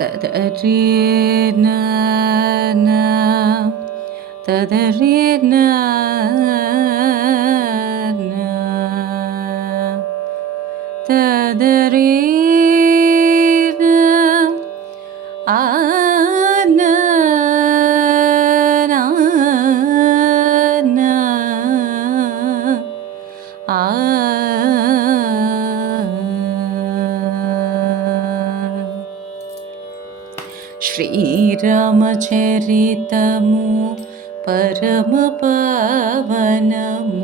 తదరే నా నా తదరే నా నా తదరే నా ఆ నా నా నా ఆ శ్రీరామచరితము పరమ పావనము,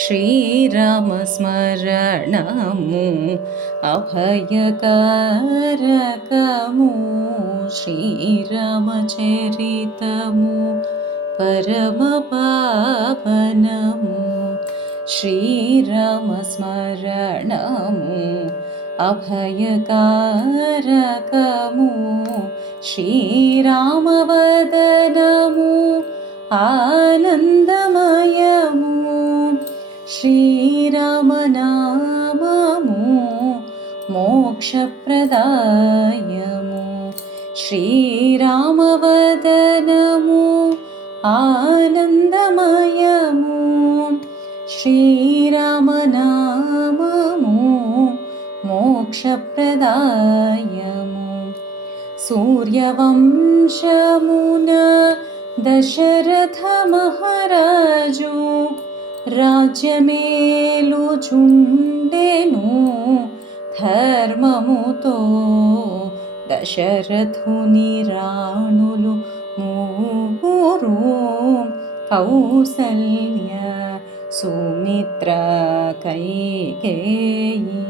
శ్రీరామస్మరణము అభయకారకము. శ్రీరామచరితము పరమ పావనము, శ్రీరామస్మరణము అభయకారకము. శ్రీరామవదనము ఆనందమయము, శ్రీరామనామము మోక్షప్రదాయము. శ్రీరామవదనము ఆనందమయము, శ్రీరామనామము మోక్షప్రదాయము. సూర్యవంశమున దశరథ మహారాజు రాజ్యమేలుచుండెను ధర్మముతో. దశరథుని రాణులు మూరు, కౌసల్య, సుమిత్ర, కైకేయి.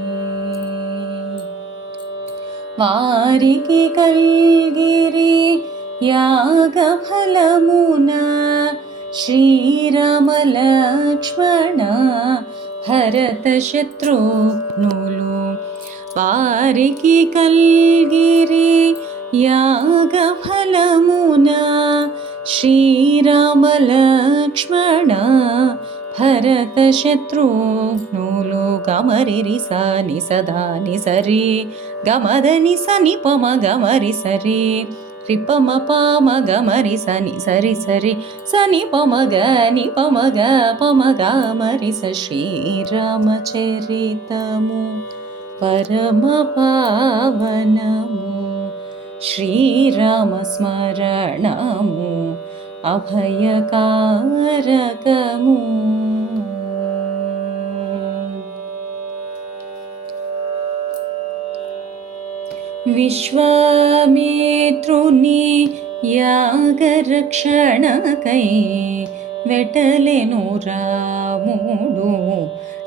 వారికి కల్గిరి యాగఫలమున శ్రీరామలక్ష్మణ భరత శత్రుఘ్నులు. వారికి కల్గిరి యాగఫలమున శ్రీరామలక్ష్మణ భరత శత్రుఘ్నులు. గమరిరి సని సదా నిసరి గమదని సని పమ గమరి సరి రిపమ పామ గమరి సని సరి సరి సని పమ గని పమ గ పమ గమరి స. శ్రీరామచరితము పరమ పావనము, శ్రీరామస్మరణము అభయకారకము. విశ్వామిత్రుని యాగరక్షణకై వెటలెను రాముడు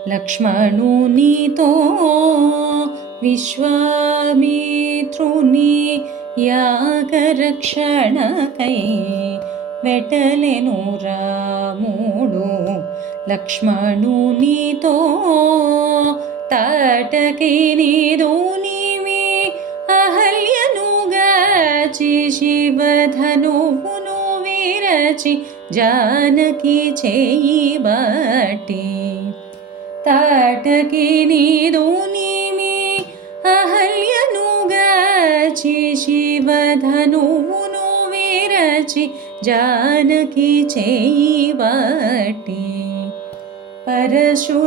లక్ష్మణునితో. విశ్వామిత్రుని యాగరక్షణకై వెటలెను రాముడు లక్ష్మణునితో. తాటకి నీదునివి అహల్యను గాచి శివధనువును విరచి జానకి చేయి బట్టి. తాటకి నీదునివి అహల్యను గాచి శివధనువును విరచి జానకి చేయి బట్టి. పరశురాముని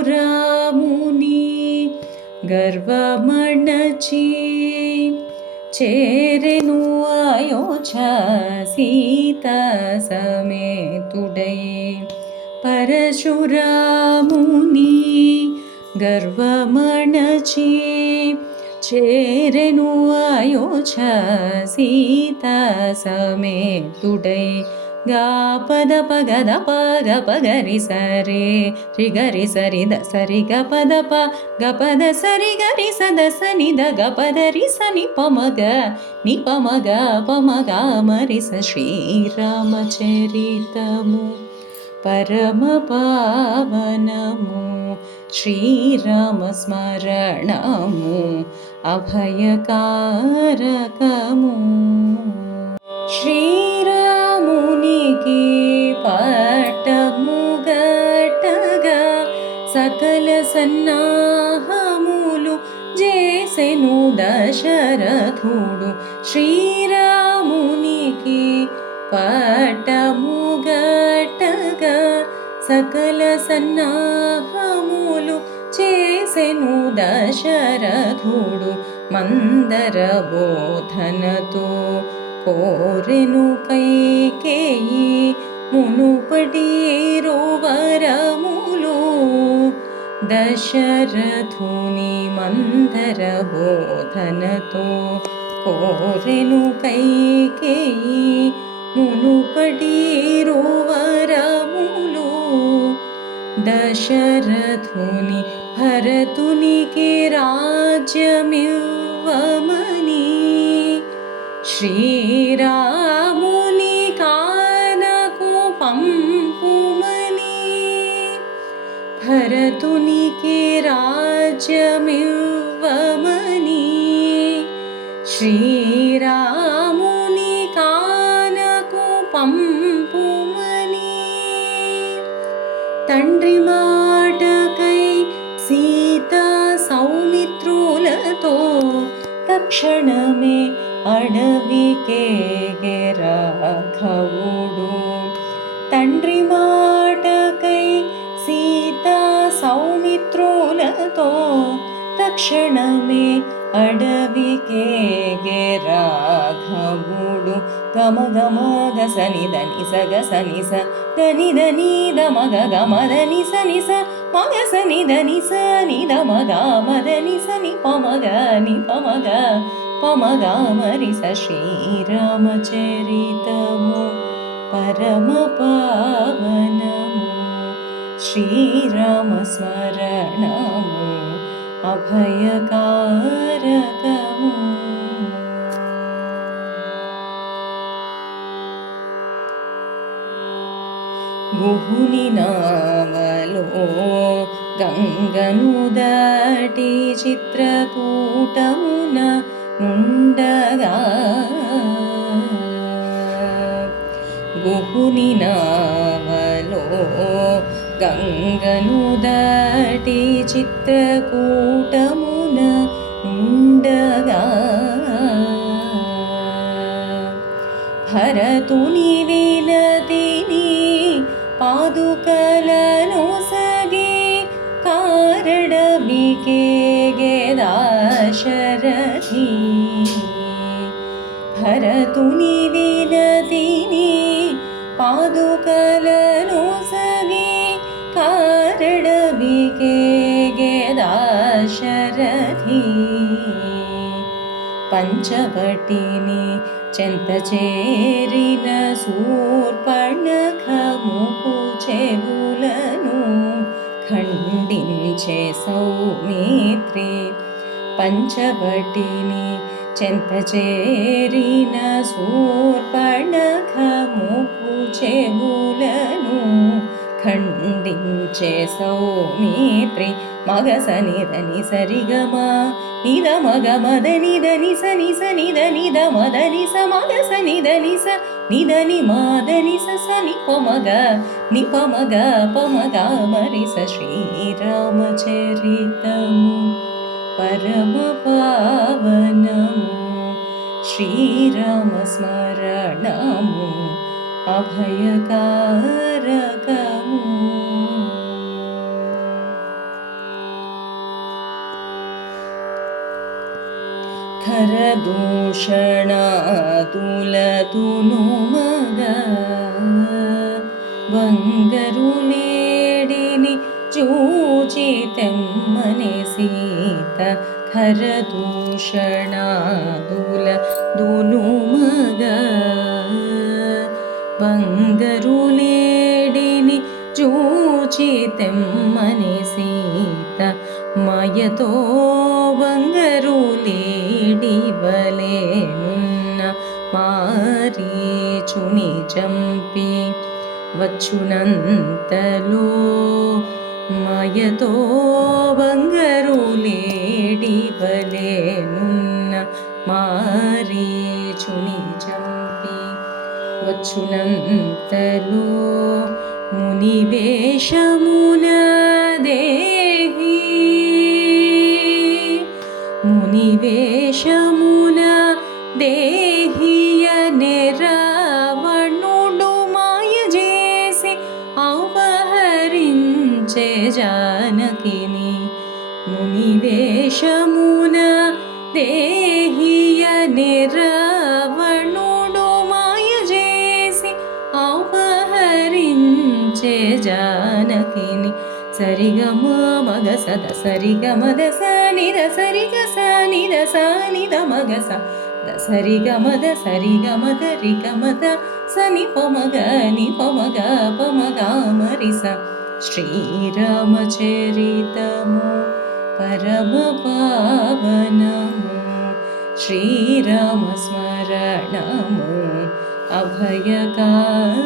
గర్వమణచి చేరెను అయోధ్య సీతా సమేతుడై. పరశురాముని గర్వమణచి చేరెను అయోధ్య సీతా సమేతుడై. గాపద పగద పగ పగరి సరే రిగరి సరి ద సరి గపద ప గపద సరి గరి సద సని ద గపద రి సని పమగ ని పమగ పమగ మరి స. శ్రీరామచరితము పరమ పావనము, శ్రీరామస్మరణము అభయకారకము. శ్రీరామునికి పట్టము గట్టగా సకల సన్నాహములు చేసెను దశరథుడు. దశరథుడు శ్రీరామునికి పట్టముగట్టగా సకల సన్నాహములు చేసెను దశరథుడు మందర బోధనతో కోరెను కైకేయి మునుపటి రోవరములు దశరథుని మందర బోధనతో కోరెను కైకేయి మునుపటి రోవరములు దశరథుని భరతునికి రాజ్యమివ్వమని శ్రీరాముని కానకు పంపుమని భరతునికి రాజ్యమివ్వమని శ్రీరాముని కానకు పంపుమని తండ్రి మాటకై సీత సౌమిత్రులతో తక్షణమే అడవికేగే రాఘవుడు తండ్రి మాటకై సీత సౌమిత్రులతో తక్షణమే అడవికేగే రాఘవుడు గమ గమ గసని దని సగసని స దని దని దమగ గమ దని సని స మగ సని దని స ని దమగ మదని సని పమగ ని పమగ పమగ మరి స శ్రీరామచరితము పరమ పావనము శ్రీరామ స్మరణము అభయకారకము గుహుని నావలో గంగను దాటి చిత్రకూటమున నుండగా గుహుని నావలో గంగను దాటి చిత్రకూటమున నుండగా భరతుని వినతిని పాదుకలను సగే కారడవికేగే దాశరథి భరతుని వినతిని పాదుకలను సగే కారడవికేగే దాశరథి పంచవటిని చెంత చేరిన శూర్పణఖముకు చెవులను ఖండించే సౌమిత్రి పంచవటిని చెంత చేరిన శూర్పణఖముకు చెవులను ఖండించే సౌమిత్రి మగ సని దని సరిగమ నిద మగ మదని దని సని సని దని ద మదని స మగ సని దని స నిదని మాదని స సని పమగ ని పమగ పమగ మరి స శ్రీరామచరితము పరమ పావనము శ్రీరామ స్మరణము అభయకారకము ఖరదూషణాతులతును మగ బంగరులేడిని చూచి తెమ్మనే సీత ఖరదూషణాతులతును మగ బంగరులేడిని చూచి తెమ్మనే సీత మాయతో బంగరులేడి వలెనున్న మారీచుని చంపి వచ్చునంతలో మాయతో బంగరులేడి వలెనున్న మారీచుని చంపి వచ్చునంతలో మునివేషమున దేహి మునివేషము దేహియనే రావణుడు మాయ చేసి అపహరించే జానకిని మునివేషమున దేహియనే రావణుడు మాయ చేసి అపహరించే జానకిని సరిగమ మగ సద సరిగమద సనిద సరిగ సనిద సనిద మగ స సరిగమద సరిగమద రిగమద సని పమగ ని పమగ పమగ మరిస శ్రీరామచరితము పరమ పావనము శ్రీరామ స్మరణము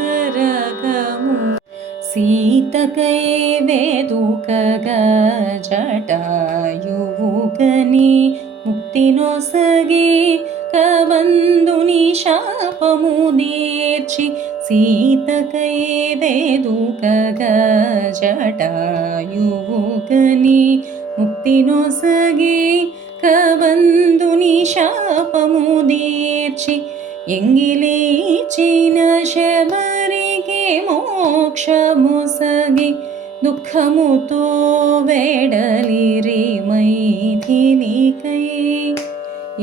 అభయకారకము సీతకై వేదుకగా జటాయువుగని ముక్తినొసగి కబంధుని శాపము నేర్చి సీతకై వేదుకగా జటాయువుగని ముక్తినొసగి కబంధుని శాపము నేర్చి ఎంగిలిచిన శబరికి మోక్షముసగి దుఃఖముతో వేడలిరి మైథిలికై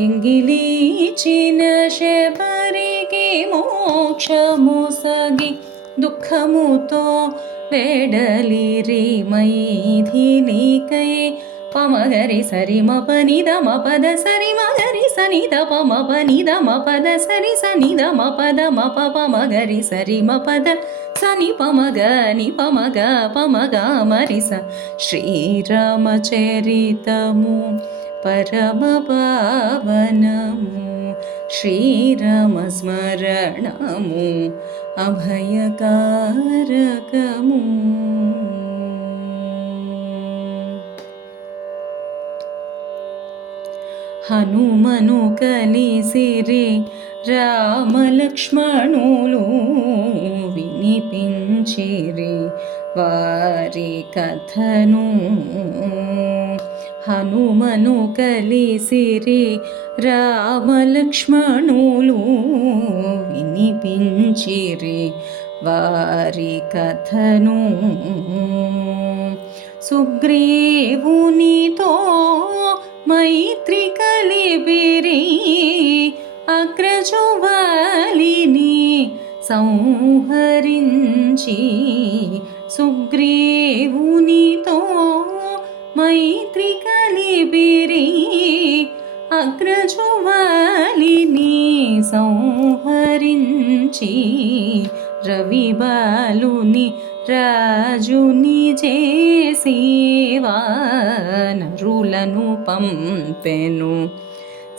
ఎంగిలిచిన శబరికి మోక్షముసగి దుఃఖముతో వేడలిరి మైథిలికై పమగరి సరి మపనిద మపద సరి మగరి సనిద పమపనిద మపద సరి సనిద మపద మప పమగరి సరి మపద సని పమగ ని పమగ పమగ మరిస శ్రీరామచరితము పరమ పావనము శ్రీరామ స్మరణము అభయకారకము హనుమను కలిసిరి రామలక్ష్మణులు వినిపించిరి వారి కథను హనుమను కలిసిరి రామలక్ష్మణులు వినిపించిరి వారి కథను సుగ్రీవునితో మైత్రి కలిపిరి అగ్రజువాలిని సంహరించి సుగ్రీవునితో మైత్రి కలిపిరి అగ్రజువాలిని సంహరించి రవిబాలుని రాజుని చేసి వానరులను పంపెను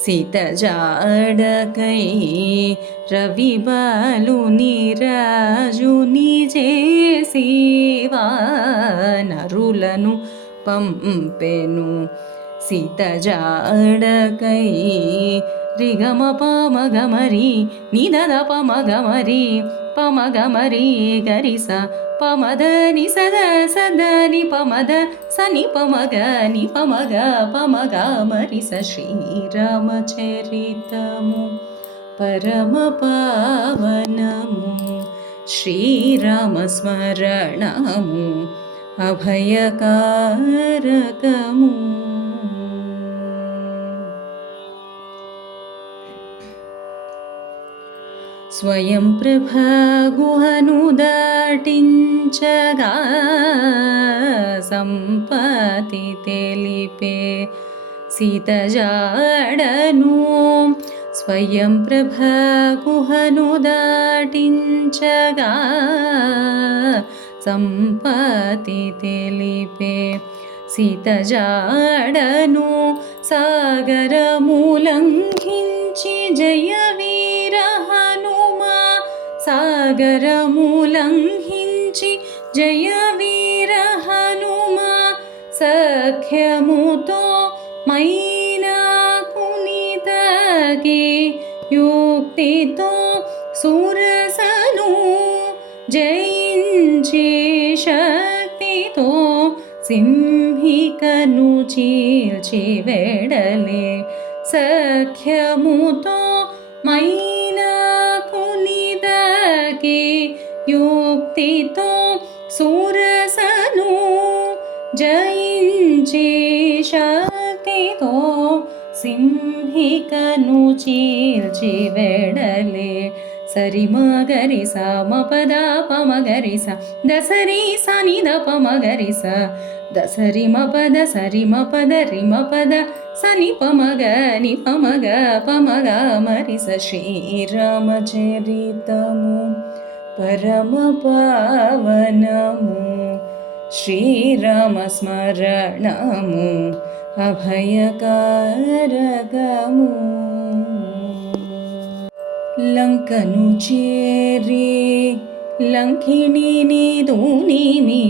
సీత జాడకై రవిబాలుని రాజుని చేసి వానరులను పంపెను సీత జాడకై రిగమ పమగమరి నిదద పమగమరి పమగమరి గరిస పమద ని సద సద ని పమద సని పమగ ని పమగ పమగ మరిస శ్రీరామచరితము పరమ పావనము శ్రీరామ స్మరణము అభయకారకము స్వయం ప్రభా గుహను దాటించగా సంపతి తెలిపే సీత జాడను స్వయం ప్రభా గుహను దాటించగా సంపతి తెలిపే సీత జాడను సాగరములంఘించి జయవీర హనుమా సాగరములంఘించి జయవీర హనుమా సఖ్యముతో మైనాకునితకి యుక్తితో సురసను జయించి శక్తితో సింహికను చీల్చి వెడలే సఖ్యముతో యుక్తితో సురసను జయించే శక్తితో సింహికను చీల్చి వెడలే. సరి మగరి స మపద పమగరి స దసరి సని ద పమగరి స దసరి మపద సరి మపద రి మపద సని పమగ ని పమగ పమగ మరి స. శ్రీరామచరితము పరమ పావనము, శ్రీరామ స్మరణము అభయకారకము. లంకను చేరి లంకిణిని దూనిమి,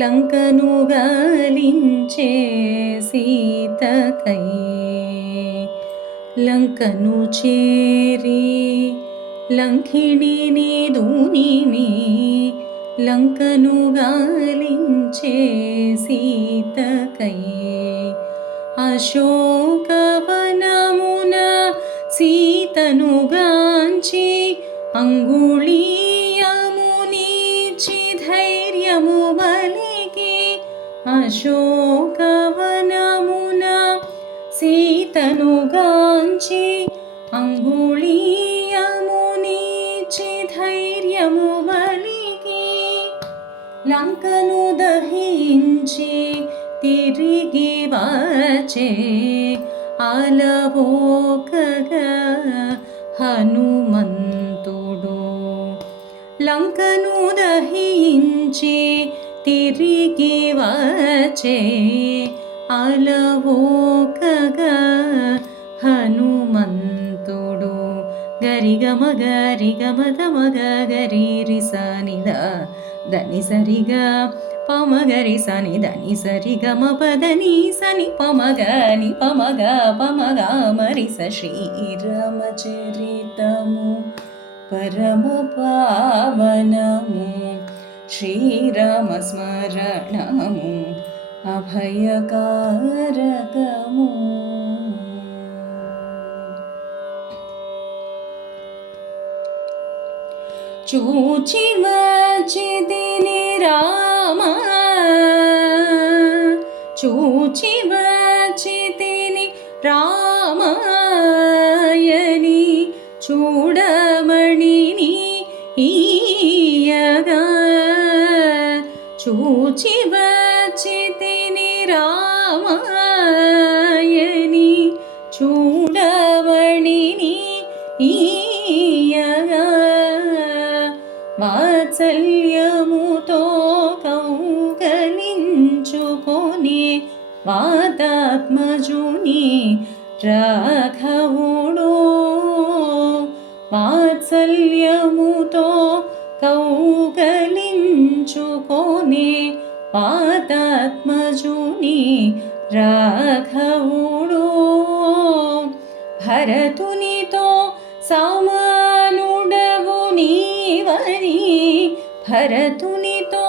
లంకను గాలించే సీతకై. లంకను చేరి లంకిణిని దూనిమి, లంకను గాలించే సీతకై. అశోకవనమున సీతను గాంచి అంగుళీయమునిచి ధైర్యము బలికి. అశోకవనమున సీతను గాంచి అంగుళీయమునిచి ధైర్యము బలికి. లంకను దహించి తిరిగి వచ్చే అలవోకగా హనుమంతుడు. లంకను దహించి తిరిగి వచ్చే అలవోకగా హనుమంతుడు. గరిగమ గరిగమ తమగ గరి రిసనిద దని సరిగా పమగరి సని దని సరి గమ పదని సని పమగ ని పమగ పమగ మరి స. శ్రీరామచరితము పరమ పావనము, శ్రీరామ స్మరణము అభయకారకము. చూచి వచ్చితిని రామ, చూచి వచ్చితిని రామాయని చూడమణిని ఈయగా. చూచి వచ్చితిని రామాయని చూడమణిని ఈయగా. వాత్సల్యముతో కౌగలించుకొని వాతాత్మజుని రాఘవుడు. వాత్సల్యముతో కౌగలించుకొని వాతాత్మజుని రాఘవుడు. భరతునితో సమానుడవు నీవని, భరతునితో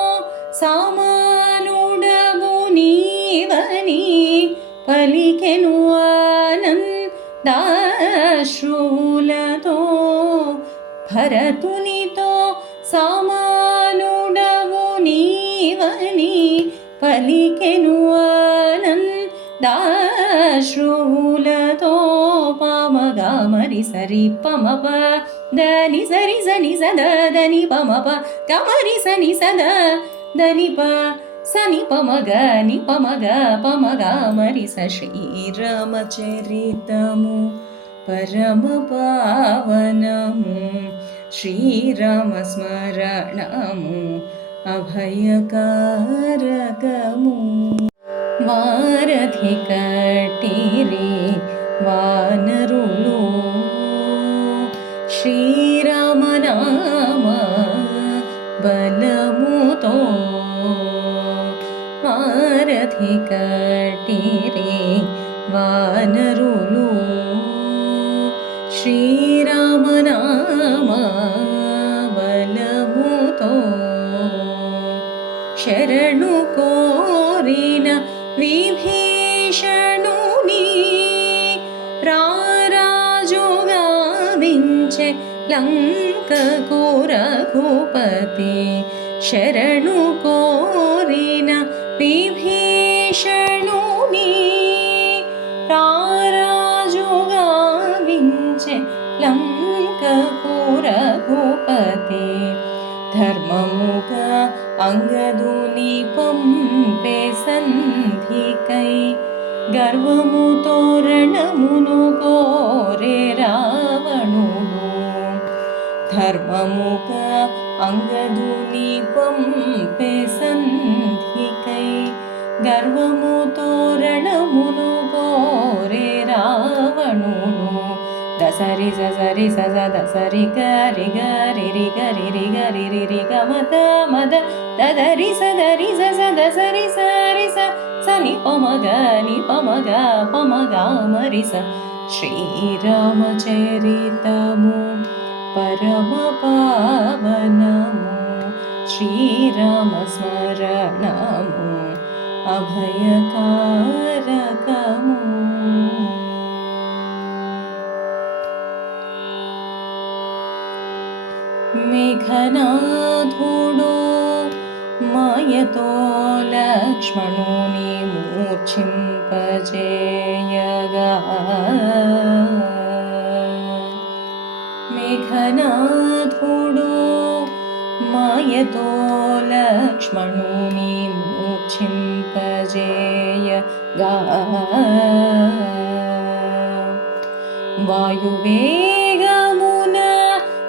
సమానుడవు నీవని పలికెను ఆనందాశ్రులతో. భరతునితో సమానుడవు నీవని పలికెను ఆనందాశ్రులతో. పమగా మరి సరి పమప దని సరి సని సద దని పమప కమరి సని సద దని ప సని పమగ ని పమగ పమగ మరి స. శ్రీరామచరితము పరమ పావనము, శ్రీరామ స్మరణము అభయకారకము. వారధి కట్టిరి వానరులు, శ్రీరామనామ బలముతో. వారధి కట్టిరి వానరులు, శ్రీరామనామ బలముతో. శరణు కోరిన విభీషణుని రారాజుగా వించె లంకకు రఘుపతి శరణు కోరిన విభీషణుని రారాజుగా వించె లంకకు రఘుపతి ధర్మముగా అంగదుని పంపే సంధికై గర్వము తోరణమును కోరే రావణుడు ధర్మముగా అంగదుని పంపే సంధికై గర్వము తోరణమును కోరే రావణుడు దసరి సరి సజ దసరి గరి గరి రి గరి రి గరి రి రి గ మద మద దదరి సదరి స దసరి సరి స సని పమగ ని పమగ పమగ మరి స శ్రీరామచరితము పరమ పావనము శ్రీరామ స్మరణము అభయకారకము మేఘనాథుడు మాయతో లక్ష్మణుని మూర్ఛింపజేయగా మేఘనాథుడు మాయతో లక్ష్మణుని మూర్ఛింపజేయగా వాయువేగమున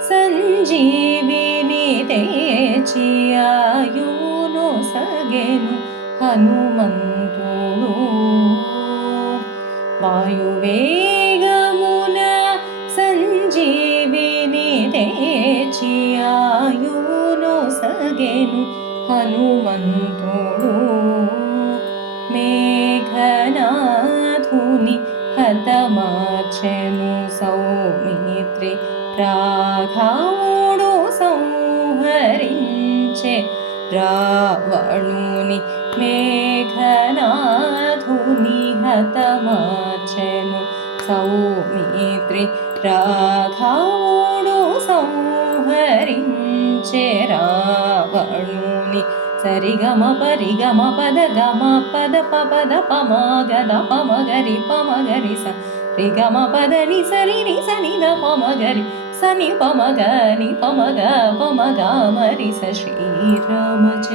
సంజీవిని తెచి ఆయును సగెను హనుమంతుడు వాయువేగమున సంజీవిని తెచి ఆయును సగెను హనుమంతుడు మేఘనాథుని హతమార్చెను సౌమిత్రి రాఘవుడు సంహరించే రావణుని మేఘనాథుని హతమార్చెను సౌమిత్రి రాఘవుడు సంహరించే రావణుని సరిగమ పరిగమ పద గమ పద పద పమగద పమగరి పమగరి స రిగమ పద ని సరి ని సని ద పమగరి సని పమగ ని పమగ పమగ మరి స శ్రీరామచరితము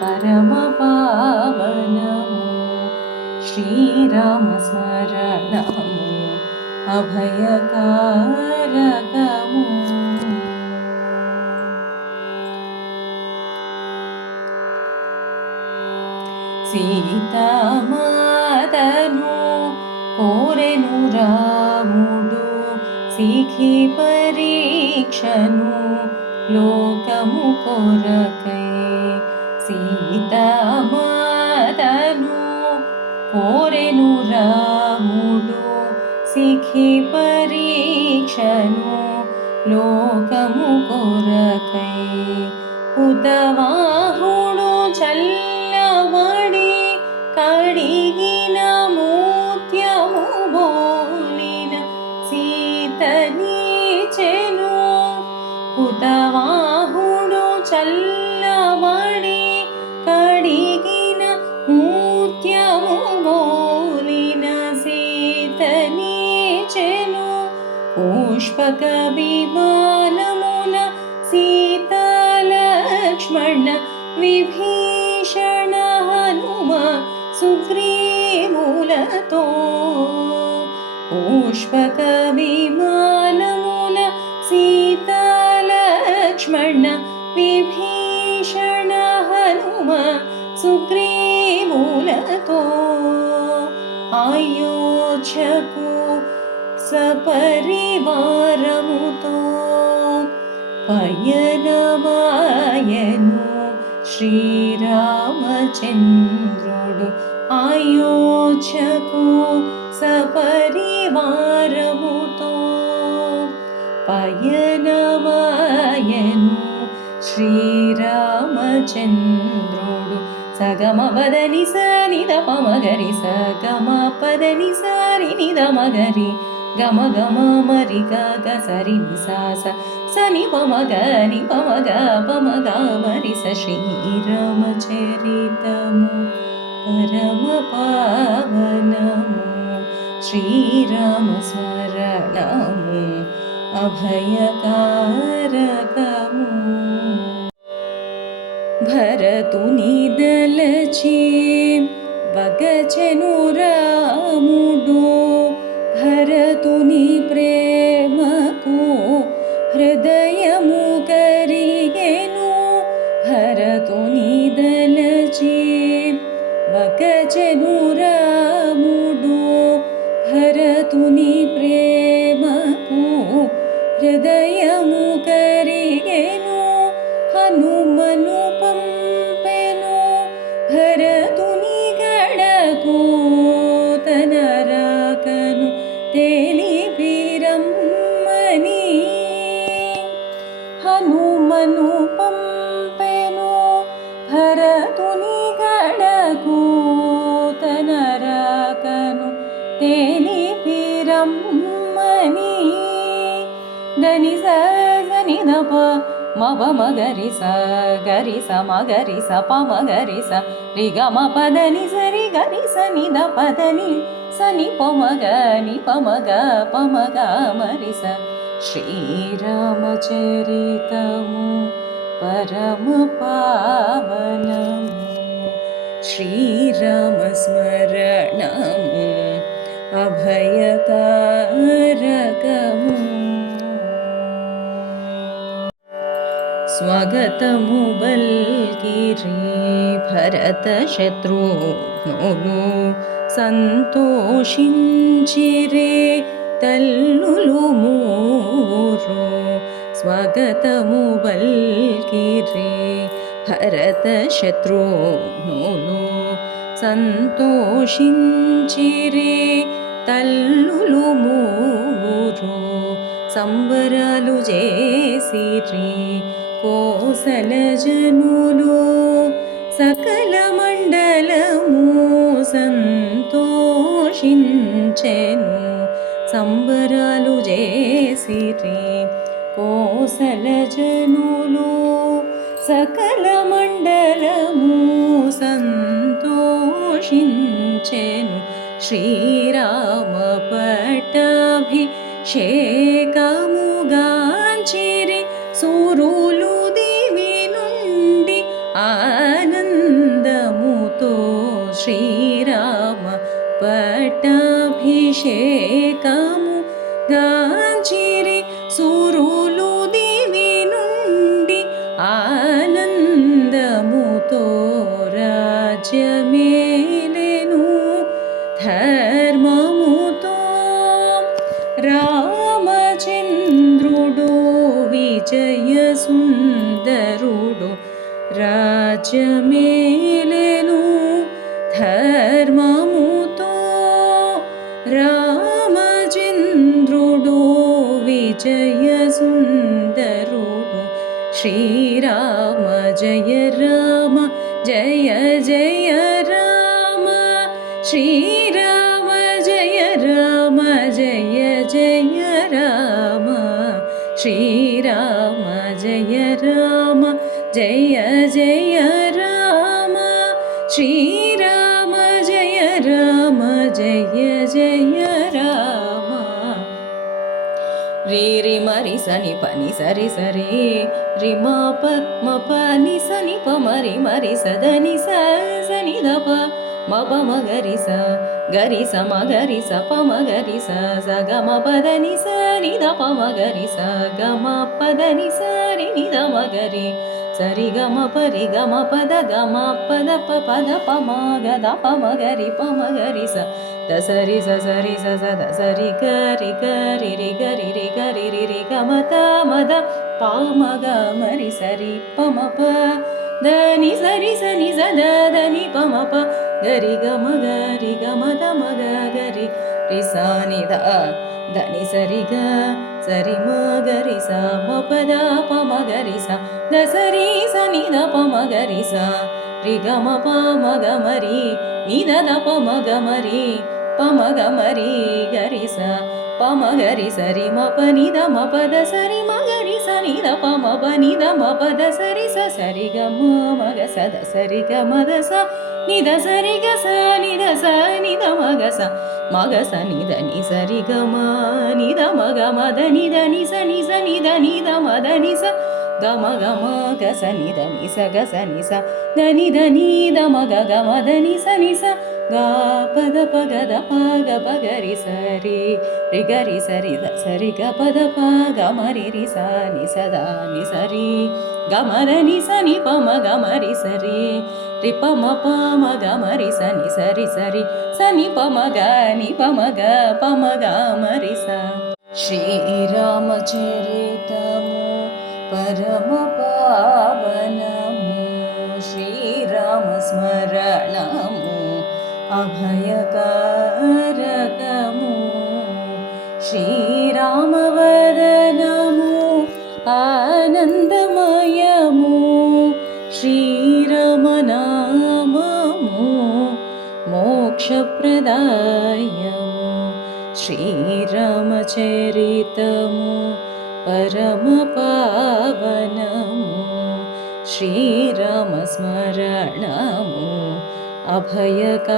పరమ పావనము శ్రీరామ స్మరణము అభయకారకము సీతామాతను కోరెను రాముడు సిఖి పరీక్షను లోకము కొరకై సీతామాతను కోరెను రాముడు సిఖి పరీక్షను లోకము కొరకై హుతవాహుడు చల్లబడి కడిగిన మూత్యము బోలిన సీతనీచెను హుతవాహుడు చల్లబడి కడిగిన మూత్యము బోలిన సీతనీచెను పుష్పక విమానమున సీతాలక్ష్మణ విభీషణ హనుమ సుగ్రీవులతో పుష్పక విమానమున సీతాలక్ష్మణ విభీషణ హనుమ సుగ్రీవులతో అయోధ్యకు సపరివారముతో పయనమాయను శ్రీరామచంద్రుడు అయోధ్యకు సపరివారముతో పయనమాయను శ్రీరామచంద్రుడు సగమ పదని సని ద పమగరి సగమ పదని సారి ని ద మగరి గమ గమ మరి గ సరి ని సని పమ గ మరి శ్రీరామచరితము పరమ పావనము శ్రీరామ స్మరణము అభయకారకము భరతుని దలచి వగచెను రాముడు భరతుని ప్రేమకు హృదయము కరిగెను భరతుని దలచి వగచెను రాముడు భరతుని ప్రేమకు హృదయము కరిగెను హనుమను పంపెను భరతుని గడకు తన రాకను తెలిపిరమ్మని హనుమను పంపెను భరతుని గడకు తన రాకను తెలిపిరమ్మని దని సని దప మబ మగరి స మగరి స ప మగరి స రి గ మ పదని సరి గరి సని ద పదని సని ప మగ మరి స శ్రీరామచరితము పరమ పావనము శ్రీరామ స్మరణము అభయకారకము స్వాగతము బల్కిరి భరత శత్రుఘ్నులు సంతోషించిరే తల్లులు మూరు స్వాగతము బల్కిరి భరత శత్రుఘ్నులు సంతోషించిరే తల్లులు మూరు సంబరాలు చేసిరి కోసల జనులు సకల మండలము సంతోషించెను సంబరాలు చేసిరి కోసల జనులు సకల మండలము సంతోషించెను శ్రీరామ పట్టాభిషేకముగాంచిరి సూరులు దివి నుండి ఆనందముతో శ్రీరామ పట్టాభిషేకము గాంచిరి సూరులు దివి నుండి ఆనందముతో రాజ్యమేలెను ధర్మముతో రామచంద్రుడు విజయ సుందరుడు రాజ్యమేలెను ధర్మముతో రామచంద్రుడు విజయ సుందరుడు శ్రీరామ జయ రామ జయ జయ రామ శ్రీరామ జయ రామ జయ జయ రామ శ్రీరామ జయ రామ జయ జయ రామ శ్రీరామ జయ రామ జయ జయ రామ రి రి మరి సని పని సరి సరి రి మా ప మ ప ని సని ప మరి మరి సదని సని ద ప మ ప మ గరి స మ గరి స ప మ గరి స గ మ పద ని స ని ద ప మ గరి స గ మ పద ని స రి ని ద మ గరి సరి గ మ ప రి గ మ పద గ మ పద ప పద ప మ గ ద ప మ గరి స ద సరి స సరి స స ద సరి గరి గరి రి గరి రి గరి రి రి గ మ త మ ద ప మ గ మ రి సరి ప మ ప ద ని సరి స ని స ద ద ని ప మ ప గరి గ మ గరి గ మ ద మ గ గరి రి స ని ద ద ని సరి గ సరి మ గరి స మ ప ద ప మ గరి స ద సరి స ని ద ప మ గరి స రి గ మ ప మ గ మ రి ని ద ద ప మ గ మ రి ప మ గ మ రి గరి స పమగరి సరి మపని ద మపద సరి మగరి సని ద పమపని ద మపద సరి స సరి గ మగ సద సరి గ మద స నిద సరి గ స నిద స నిద మగ స నిద ని సరి గ మ నిద మగ మద నిద ని స నిద నిద మద ని స గమ గమ గ స నిద ని స గ స ని స దని దని ద మగ గ మద ని స గా పద పగ ద పగ పగరి సరి రి గరి సరి ద సరి గ పద పగ మరి రి స ని స ద ని సరి గ మద ని స ని ప మ గ మరి సరి రి ప మ ప మ గ మరి స ని సరి సరి స ని ప మ గ ని ప మ గ ప మ గ మరి స శ్రీరామచరితము పరమ పావనము శ్రీరామ స్మరణము అభయకారకము శ్రీరామవదనము ఆనందమయము శ్రీరామనామము మోక్షప్రదాయము శ్రీరామచరితము పరమ పావనము శ్రీరామ స్మరణము అభయకారకము